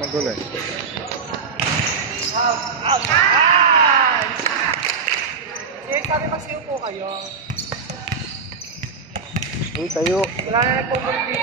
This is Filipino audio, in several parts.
Magulo eh. Sabi magsiyo po kayo. Uy, tayo. Wala na nagpupulot dito.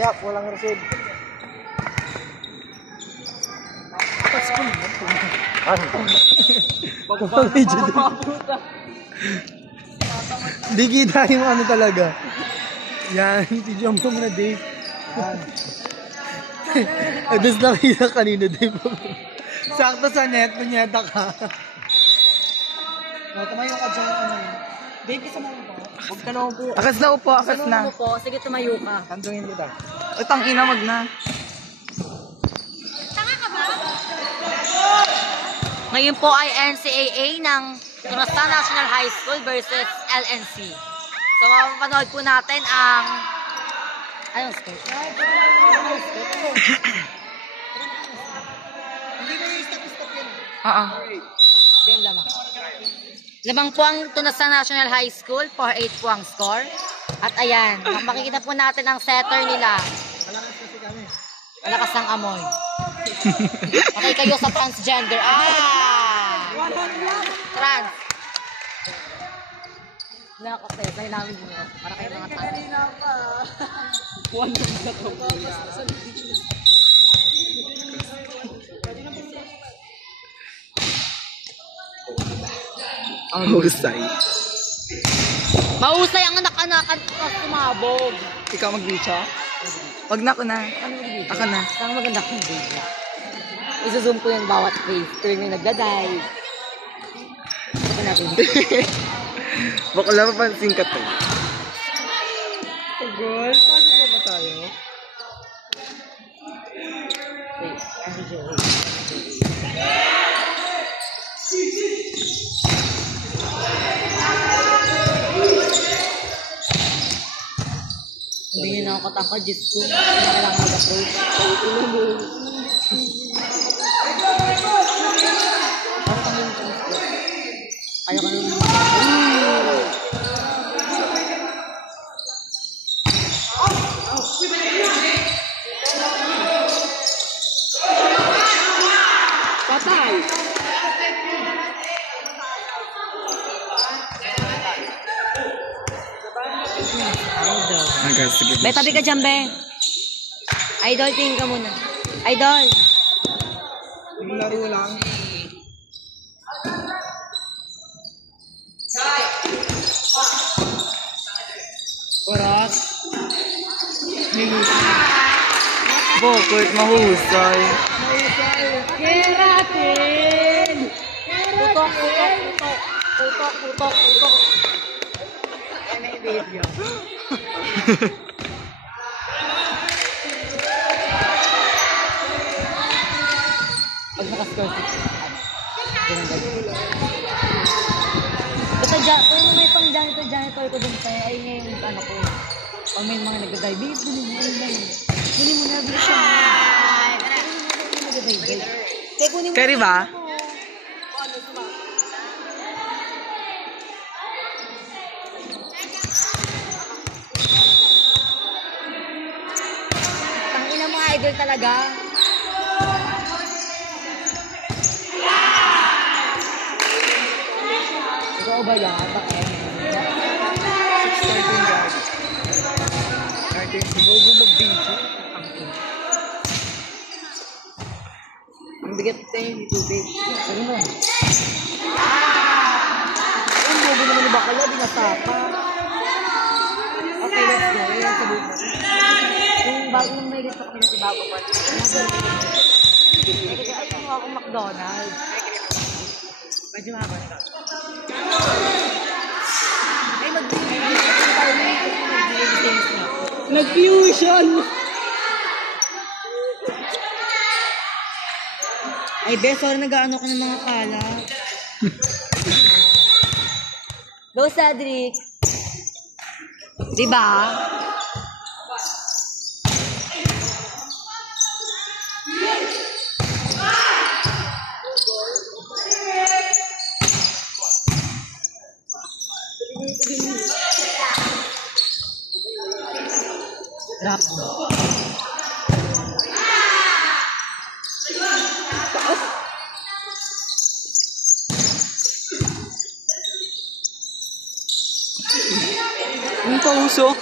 Yap, walang receive. Hindi kita yung ano talaga. Yan, video mo muna, Dave. Ados nakita kanina, Dave. Sakto sa net, punyeta ka. Tumayo ka dyan. Dave, isa mo po. Huwag ka na upo. Akas na upo, akas na. Ano po? Sige, tumayo ka. Tandungin kita. O, tangina, wag na. Ngayon po ay NCAA ng Tunasta National High School versus LNC. So, mapapanood po natin ang... Anong score? Hindi mo yung stop yan. Oo. Same lamang. Lamang po ang Tunasta National High School, 4-8 po ang score. At ayan, makikita po natin ang setter nila. Malakas kasi kami. Malakas ang amoy. Okay kayo sa transgender. Trans. Wala kasi, sa'yo namin mo. Para kayo mga trans. Kanina pa. One na to. Mahusay. Mahusay ang anak-anak at sumabog. Ikaw mag-video? Wag na ako na. Ako na. Ang maganda kong video. Iso-zoom ko yung bawat face. Tuwing may nagda-dive. Ito natin. Baka lang mapansin ka to. Tugol, paano ba ba tayo? Wait, hindi nyo na ako katangka, Diyos ko. Hindi na kailangan mag-approach. Ayaw ka naman. Patay! Hanggang sige. Be, tabi ka dyan, Be. Idol, tingin ka muna. Idol! Laro lang. Kurat. Bakit mahusay? Keratin! Putok, putok, putok. Putok, putok, putok. Ay, may video. Pag nakascore 6. Basta dyan, kung may pang janitor ko dun sa'yo, ay ngayon ano ko. Pag may mga nagda-dive, bilis mo na, bilis mo na, bilis mo na. Carry ba? Tangina mo, idol talaga. Ikaw ba yan? Bakit? 6:13 guys. 13. Siguro mag-video. Ang bigat tayo yung tubig. Sabi mo. bakla, binasapa. Okay, let's go. Ayan, sabihin mo. Yung bagong may gusto kami na si Bago pa. Ay, kumuha akong McDonald's. Medyo mahaba na. Ay, Nag-fusion! Ay, Bes, sorry, nag-ano ko ng mga kala. Go, Cedric. Diba? Drop mo. Yung pauso.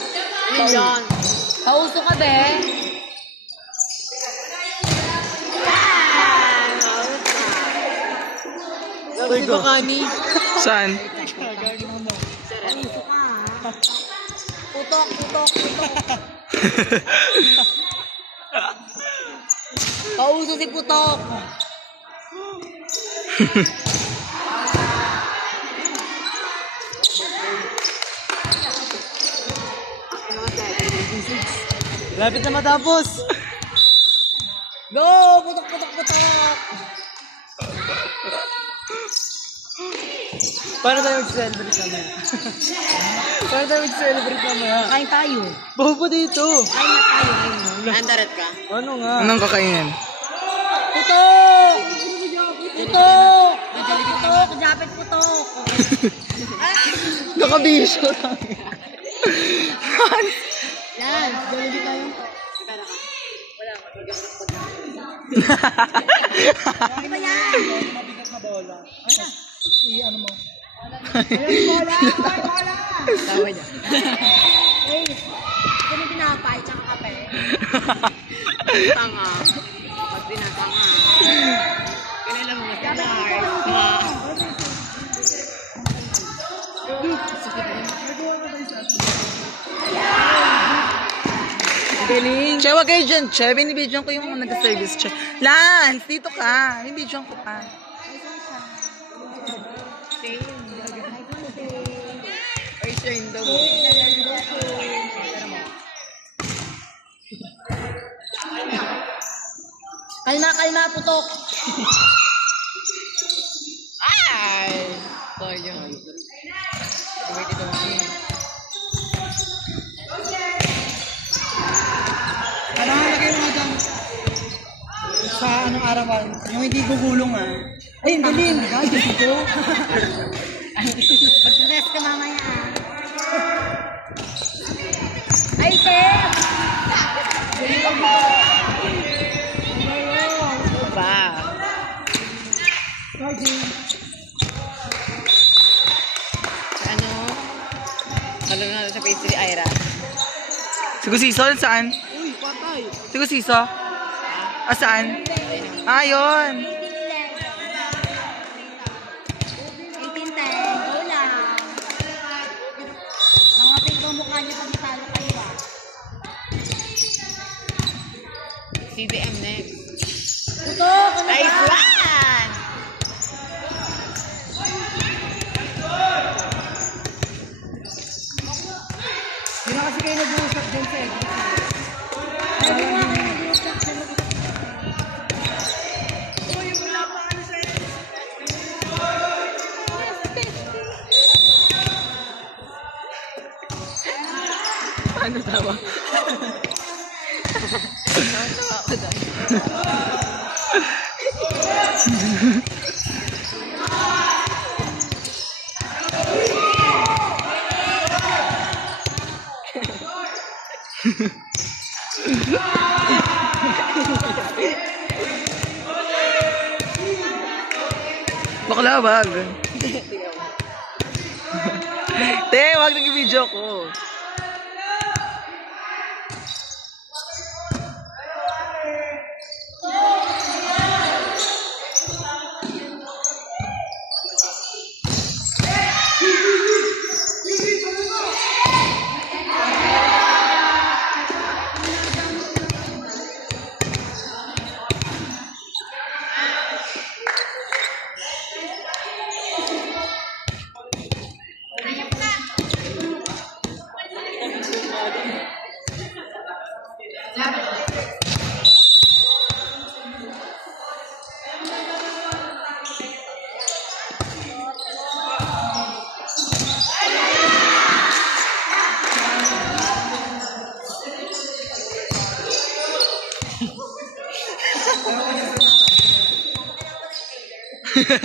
Ano yan? Pauso ka, be? Di ba kani? Saan? Pauso ka, ha? Putok. Pauso si Putok. Lapit na matapos. Go! Putok. Paano tayo mag-celebrate mamaya? Paano tayo mag-celebrate mamaya? Kain tayo. Baho pa dito. Kain na tayo. Andaret ka? Ano nga? Anong kakainin? Putok! Japit putok! Nakabisyo lang. Yan, Jollibee tayo. Ano ba yan? Mabigat na bola. Ay na. Ano mo? Bola! Tawag niya. Hey, kami pinapay, tsaka kape. Tanga. Pag pinatanga. Kanila mo Galing. Che, wag kayo dyan, Che. Binibidyon ko yung nag-service, Che. Lance, dito ka. Binibidyon ko pa. Ay, siya yung daw. Kalma, putok. Ay! So, yun. Wait, ito. Ano nga lagay mo nga dyan? Sa anong arawan? Yung hindi gugulong ah. Ay, ang galing! Galing ito. Mag-dress ka mamaya. Ay, te! Ba? Ano na sa pastry, Ira? Sigo-siso, saan? Uy, patay! Sigo-siso? Ah, saan? Ah, yun. 18-10, go lang. Mga pinggang mukha niyo pag natalo kayo ah. CDM next. Putok! Ano Nice ba? one! Hindi na kasi kayo nag-uusap din sa Edwin. Sabi nga kayo nag-uusap sa Ano tawa? Bakla, wag. Te, wag nag-video ko. No!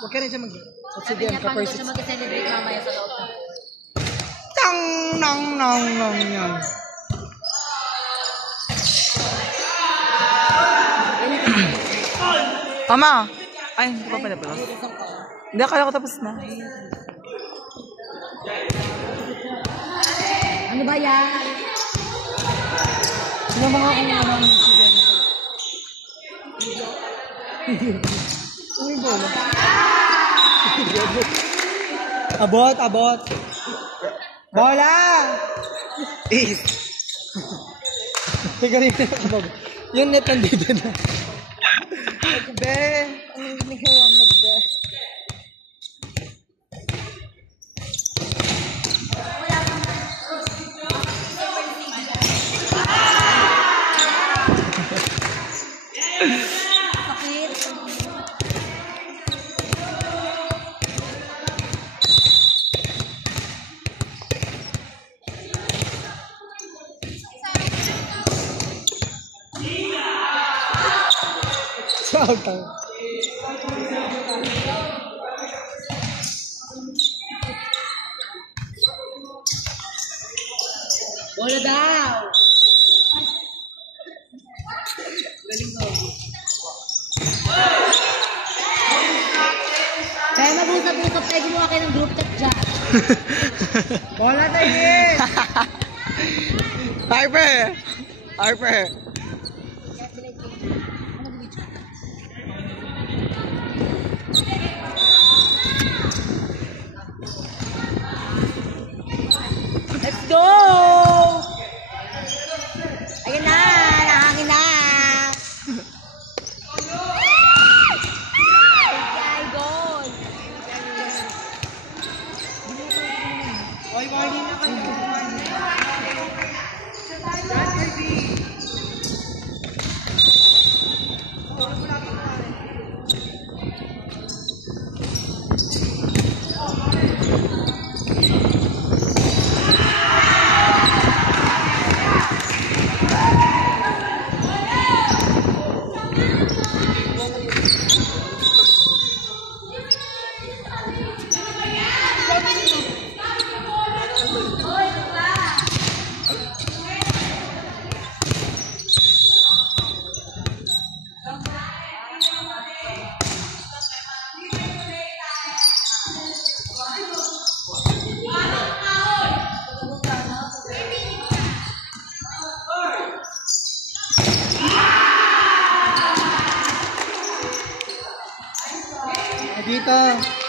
Huwag ka rin siya mag... Sabi niya, paano ba siya mag-celebrate mamaya sa loob? Tang nang nang nang yan. Ama! Ay, hindi pa pala pala. Hindi, akala ko tapos na. Ano ba yan? Sino mga kung ano ang CDM? Ano yung bola? Abot, abot. Bola! Teka rin. Yung net nandito na. Be, ang ginagawa mo, be? Sakit. Saan tayo? Bola daw! Kaya mag-usap-usap tayo, gumawa kayo ng group chat dyan. Bola tayo din! Harper! Harper! Let's go! Ayun na, nahangin na. Ay, goal! Oy, Marty na kayo. Dito.